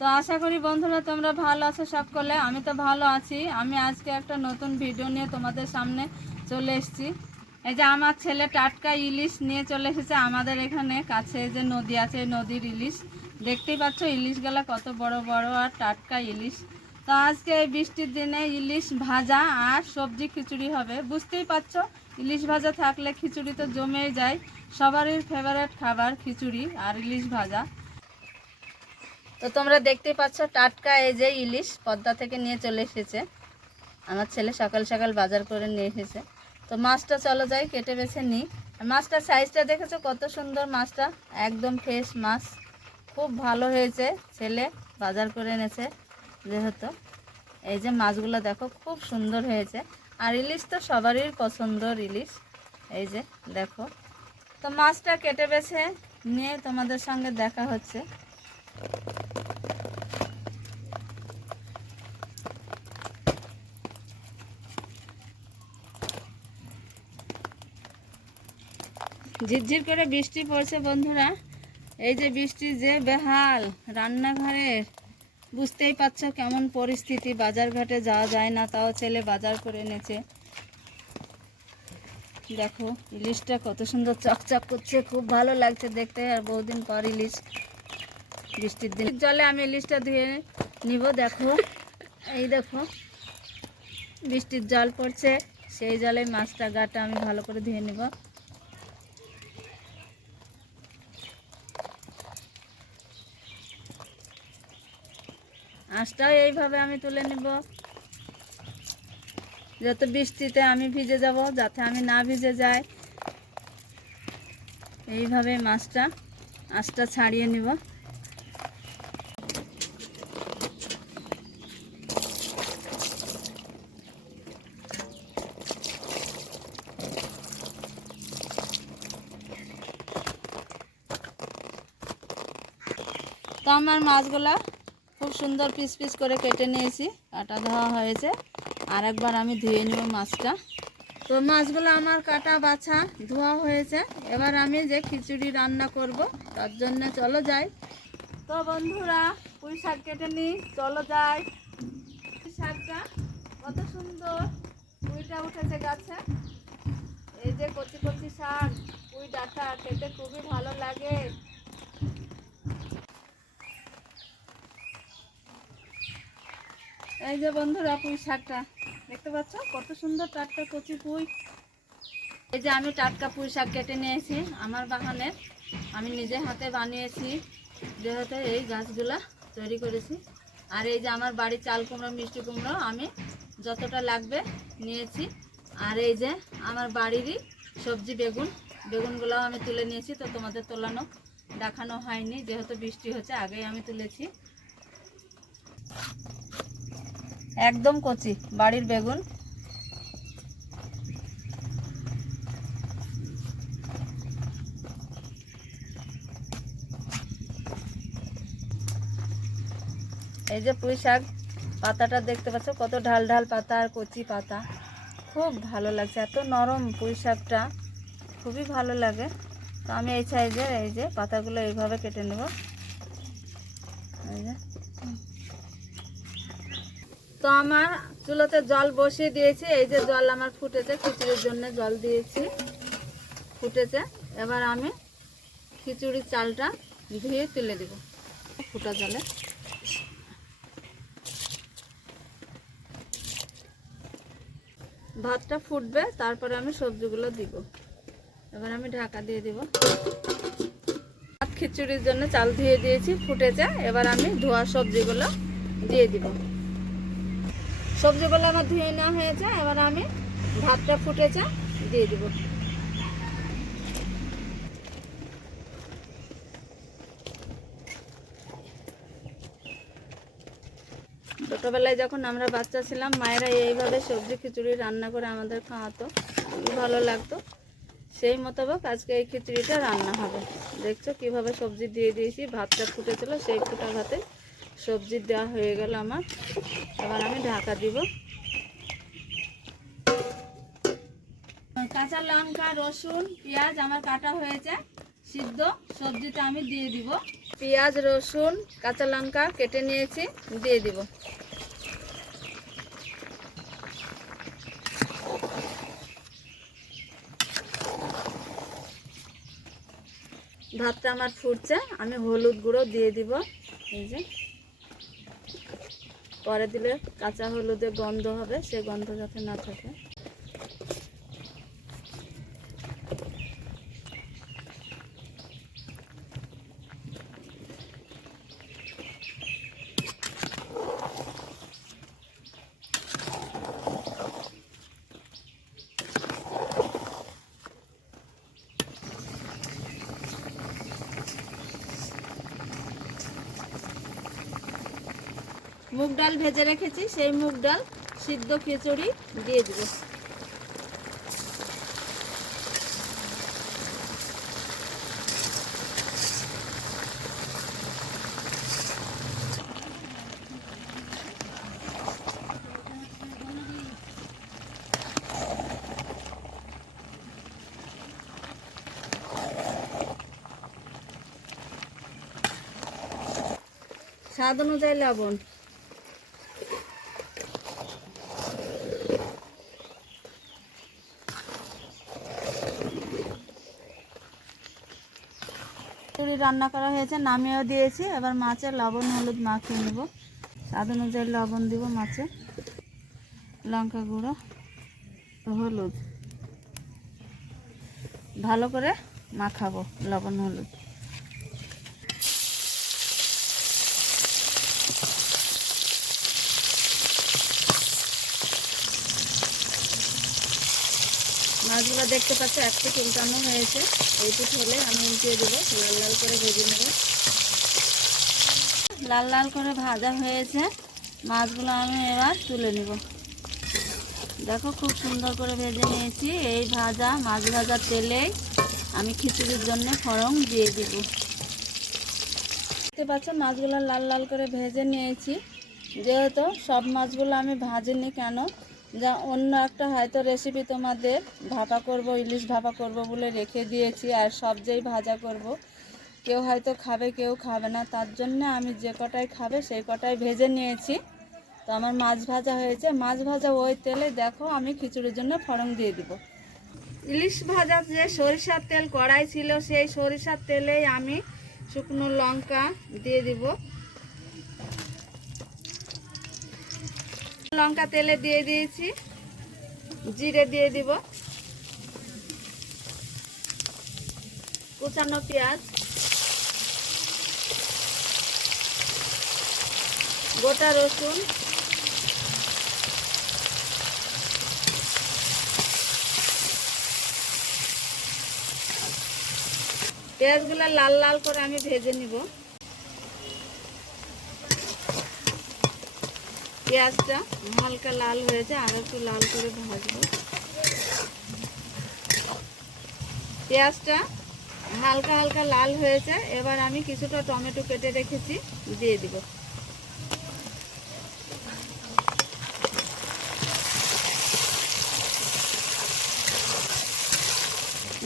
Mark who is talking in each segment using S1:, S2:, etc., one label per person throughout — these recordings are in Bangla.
S1: তো আশা করি বন্ধুরা তোমরা ভালো আছো সকলে আমি তো ভালো আছি। আমি আজকে একটা নতুন ভিডিও নিয়ে তোমাদের সামনে চলে এসেছি। এই যে আমার ছেলে টাটকা ইলিশ নিয়ে চলে এসেছে আমাদের এখানে। কাছে যে নদী আছে নদীর ইলিশ। দেখতেই পাচ্ছ, ইলিশগুলা কত বড় বড় আর টাটকা ইলিশ। তো আজকে এই বৃষ্টির দিনে ইলিশ ভাজা আর সবজি খিচুড়ি হবে। বুঝতেই পারছ ইলিশ ভাজা থাকলে খিচুড়ি তো জমেই যায়। সবারই ফেভারিট খাবার খিচুড়ি আর ইলিশ ভাজা। তো তোমরা দেখতেই পাচ্ছ, টাটকা এই যে ইলিশ পদ্মা থেকে নিয়ে চলে এসেছে। আমার ছেলে সকাল সকাল বাজার করে নিয়ে এসেছে। তো মাছটা চলো যাই, কেটে বেছে নিই। মাছটার সাইজটা দেখেছ? কত সুন্দর মাছটা। একদম ফ্রেশ মাছ। খুব ভালো হয়েছে। ছেলে বাজার করে এনেছে, যেহেতু। এই যে মাছগুলো দেখো, খুব সুন্দর হয়েছে। আর ইলিশ তো সবারই পছন্দর ইলিশ। এই যে দেখো। তো মাছটা কেটে বেছে নিয়ে তোমাদের সঙ্গে দেখা হচ্ছে। ঝিরঝির করে বৃষ্টি পড়ছে বন্ধুরা। এই যে বৃষ্টি যে বেহাল রান্নাঘরের বুঝতেই পারছ কেমন পরিস্থিতি বাজারঘাটে যাওয়া যায় না, তাও ছেলে বাজার করে এনেছে। দেখো, ইলিশটা কত সুন্দর চকচক করছে, খুব ভালো লাগছে দেখতে, আর বহুদিন পর ইলিশ বৃষ্টির দিন। জলে আমি ইলিশটা ধুয়ে নিব, দেখো। এই দেখো, বৃষ্টির জল পড়ছে, সেই জলে মাছটা গাটা আমি ভালো করে ধুয়ে নিব। আঁশটাও এইভাবে আমি তুলে নিব। যত বৃষ্টিতে আমি ভিজে যাব, যাতে আমি না ভিজে যাই, এইভাবে মাছটা আঁশটা ছাড়িয়ে নিব। তো আমার মাছগুলা খুব সুন্দর পিস পিস করে কেটে নিয়েছি, কাটা ধোয়া হয়েছে। আর একবার আমি ধুয়ে নিব মাছটা। তো মাছগুলো আমার কাটা বাছা ধোয়া হয়েছে। এবার আমি যে খিচুড়ি রান্না করব, তার জন্য চলো যাই। তো বন্ধুরা, পুঁই শাক কেটে নিই চলো যাই। শাকটা কত সুন্দর, পুঁইটা উঠেছে গাছে। এই যে কচি কচি শাক, পুঁই ডাঁটা, খেতে খুবই ভালো লাগে। এই যে বন্ধুরা পুঁই শাকটা, দেখতে পাচ্ছ? কত সুন্দর টাটকা কচি পুঁই। এই যে আমি টাটকা পুঁই শাক কেটে নিয়েছি আমার বাগানের আমি নিজে হাতে বানিয়েছি, যেহেতু এই গাছগুলা তৈরি করেছি। আর এই যে আমার বাড়ির চাল কুমড়ো, মিষ্টি কুমড়ো আমি যতটা লাগবে নিয়েছি। আর এই যে আমার বাড়িরই সবজি বেগুন, বেগুনগুলোও আমি তুলে নিয়েছি। তো তোমাদের তোলানো, দেখানো হয়নি, যেহেতু বৃষ্টি হচ্ছে, আগেই আমি তুলেছি। একদম কচি, বাড়ির বেগুন। এই যে পুঁই শাক, পাতাটা দেখতে পাচ্ছ, কত ঢাল ঢাল পাতা আর কচি পাতা। খুব ভালো লাগছে, এত নরম পুঁই শাকটা, খুবই ভালো লাগে। তো আমি এই সাইজের এই যে পাতাগুলো এইভাবে কেটে নেব। এই যে। তো আমার চুলোতে জল বসিয়ে দিয়েছি, এই যে জল আমার ফুটেছে, খিচুড়ির জন্য জল দিয়েছি, ফুটেছে। এবার আমি খিচুড়ির চালটা ধুয়ে তুলে দেব ফুটা জলে। ভাতটা ফুটবে, তারপরে আমি সবজিগুলো দিব। এবার আমি ঢাকা দিয়ে দিব। ভাত খিচুড়ির জন্য চাল ধুয়ে দিয়েছি, ফুটেছে। এবার আমি ধোয়া সবজিগুলো দিয়ে দিব। সবজিগুলো আমার ধুয়ে নেওয়া হয়েছে, এবার আমি ভাতটা ফুটেছে দিয়ে দিব। ছোটোবেলায় যখন আমরা বাচ্চা ছিলাম, মায়েরা এইভাবে সবজি খিচুড়ি রান্না করে আমাদের খাওয়াতো, ভালো লাগতো। সেই মোতাবেক আজকে এই খিচুড়িটা রান্না হবে। দেখছ কীভাবে সবজি দিয়ে দিয়েছি, ভাতটা ফুটেছিল সেই ফুটা ভাতে। সবজি দেওয়া হয়ে গেল আমার। এবার আমি ঢাকা দিব। কাঁচা লঙ্কা, রসুন, পেঁয়াজ আমার কাটা হয়েছে। সিদ্ধ সবজিটা আমি দিয়ে দিব। পেঁয়াজ, রসুন, কাঁচা লঙ্কা কেটে নিয়েছি, দিয়ে দিব। ভাতটা আমার ফুটছে, আমি হলুদ গুঁড়ো দিয়ে দিব। এই যে। পরে দিলে কাঁচা হলুদে গন্ধ হবে সে গন্ধ যাতে না থাকে। মুগ ডাল ভেজে রেখেছি সেই মুগ ডাল সিদ্ধ খিচুড়ি দিয়ে দিব। স্বাদ অনুযায়ী লবণ। রান্না করা হয়েছে, নামিয়েও দিয়েছি। এবার মাছের লবণ, হলুদ মাখিয়ে নেব। স্বাদ অনুযায়ী লবণ দিব মাছে। লঙ্কা গুঁড়ো, হলুদ। ভালো করে মাখাবো, লবণ, হলুদ। মাছগুলো দেখতে পাচ্ছ একটু উল্টানো হয়েছে। এইটুকু হলে আমি উল্টিয়ে দেবো। লাল লাল করে ভেজে নেব। লাল লাল করে ভাজা হয়েছে। মাছগুলো আমি এবার তুলে নেব। দেখো খুব সুন্দর করে ভেজে নিয়েছি। এই ভাজা, মাছ ভাজা তেলেই আমি খিচুড়ির জন্য ফরং দিয়ে দিব। দেখতে পাচ্ছ, মাছগুলো লাল লাল করে ভেজে নিয়েছি। যেহেতু সব মাছগুলো আমি ভাজিনি কেন যা অন্য একটা হয়তো রেসিপি তোমাদের ভাপা করব, ইলিশ ভাপা করব বলে রেখে দিয়েছি আর সব যেই ভাজা করব, কেউ হয়তো খাবে, কেউ খাবে না। তার জন্য আমি যে কটাই খাবে সেই কটাই ভেজে নিয়েছি। তো আমার মাছ ভাজা হয়েছে। মাছ ভাজা ওই তেলে দেখো আমি খিচুড়ির জন্য ফড়ং দিয়ে দিব। ইলিশ ভাজা যে সরিষার তেল কড়াই ছিল, সেই সরিষার তেলেই আমি শুকনো লঙ্কা দিয়ে দিব। লঙ্কা তেলে দিয়ে দিয়েছি। জিরে দিয়ে দিব। কুচানো পেঁয়াজ। গোটা রসুন। পেঁয়াজগুলো লাল লাল করে আমি ভেজে নিব। পেঁয়াজটা হালকা লাল হয়েছে আর একটু লাল করে ভাজবো। পেঁয়াজটা হালকা হালকা লাল হয়েছে এবার আমি কিছুটা টমেটো কেটে রেখেছি, দিয়ে দিব।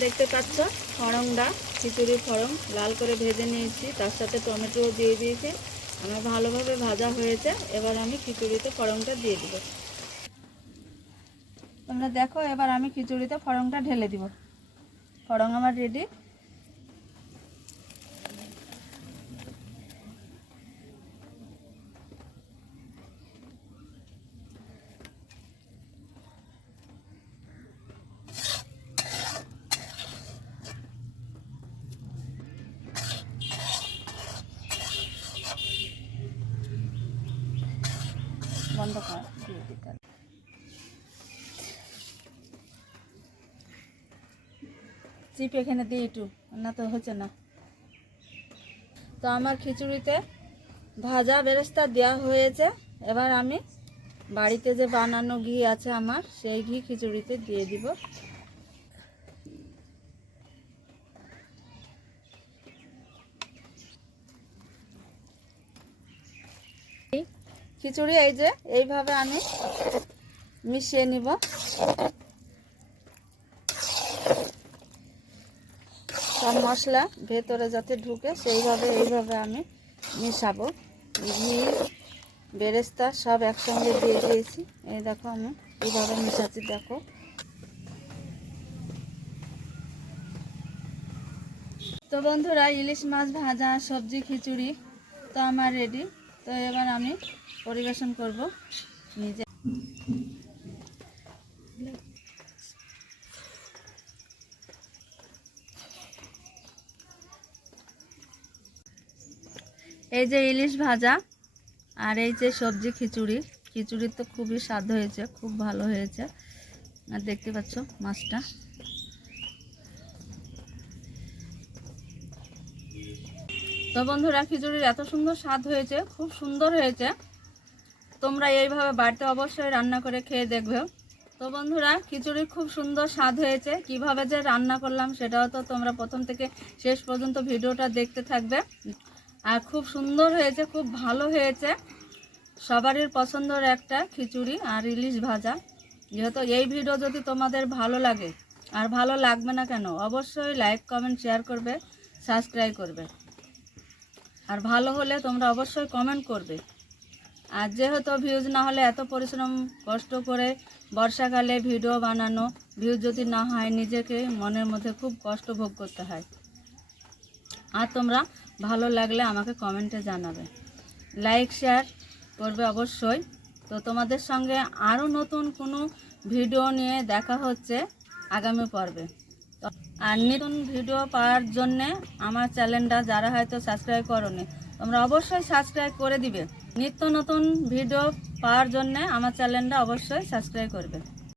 S1: দেখতে পাচ্ছ ফড়ংটা খিচুড়ি ফড়ং লাল করে ভেজে নিয়েছি, তার সাথে টমেটোও দিয়ে দিয়েছি। আমার ভালোভাবে ভাজা হয়েছে, এবার আমি খিচুড়িতে ফড়ংটা দিয়ে দিব। তোমরা দেখো, এবার আমি খিচুড়িতে ফড়ংটা ঢেলে দিব। ফড়ং আমার রেডি বন্ধ কর দিয়ে দিতে হবে। চিপ এখানে দিই একটু, না তো হচ্ছে না। তো আমার খিচুড়িতে ভাজা বেরেস্তা দেওয়া হয়েছে। এবার আমি বাড়িতে যে বানানো ঘি আছে আমার, সেই ঘি খিচুড়িতে দিয়ে দিব। খিচুড়ি, এই যে, এইভাবে আমি মিশিয়ে নিব। সব মশলা ভেতরে যাতে ঢুকে, সেইভাবে, এইভাবে আমি মিশাবো। ঘি, বেরেস্তা সব একসঙ্গে দিয়ে দিয়েছি। এই দেখো আমি এইভাবে মিশাচ্ছি, দেখো। তো বন্ধুরা, ইলিশ মাছ ভাজা, সবজি খিচুড়ি তো আমার রেডি তো এবার আমি পরিবেশন করব নিজে। এই যে ইলিশ ভাজা আর এই যে সবজি খিচুড়ি। খিচুড়ি তো খুবই স্বাদ হয়েছে, খুব ভালো হয়েছে। আর দেখতে পাচ্ছ মাছটা। তো বন্ধুরা, খিচুড়ির এত সুন্দর স্বাদ হয়েছে, খুব সুন্দর হয়েছে। তোমরা এইভাবে বাড়িতে অবশ্যই রান্না করে খেয়ে দেখবে। তো বন্ধুরা খিচুড়ি খুব সুন্দর স্বাদ হয়েছে। কীভাবে যে রান্না করলাম সেটাও তো তোমরা প্রথম থেকে শেষ পর্যন্ত ভিডিওটা দেখতে থাকবে। আর খুব সুন্দর হয়েছে, খুব ভালো হয়েছে। সবারই পছন্দের একটা খিচুড়ি আর ইলিশ ভাজা। যেহেতু এই ভিডিও যদি তোমাদের ভালো লাগে, আর ভালো লাগবে না কেন, অবশ্যই লাইক, কমেন্ট, শেয়ার করবে, সাবস্ক্রাইব করবে। আর ভালো হলে তোমরা অবশ্যই কমেন্ট করবে। আর যেহেতু ভিউজ না হলে এত পরিশ্রম, কষ্ট করে বর্ষাকালে ভিডিও বানানো ভিউজ যদি না হয়, নিজেকে মনের মধ্যে খুব কষ্ট ভোগ করতে হয়। আর তোমরা ভালো লাগলে আমাকে কমেন্টে জানাবে। লাইক শেয়ার করবে অবশ্যই। তো তোমাদের সঙ্গে আরও নতুন কোনো ভিডিও নিয়ে দেখা হচ্ছে আগামী পর্বে। আর নতুন ভিডিও পাওয়ার জন্যে আমার চ্যানেলটা যারা হয়তো সাবস্ক্রাইব করনি, তোমরা অবশ্যই সাবস্ক্রাইব করে দিবে। নিত্য নতুন ভিডিও পাওয়ার জন্যে আমার চ্যানেলটা অবশ্যই সাবস্ক্রাইব করবে।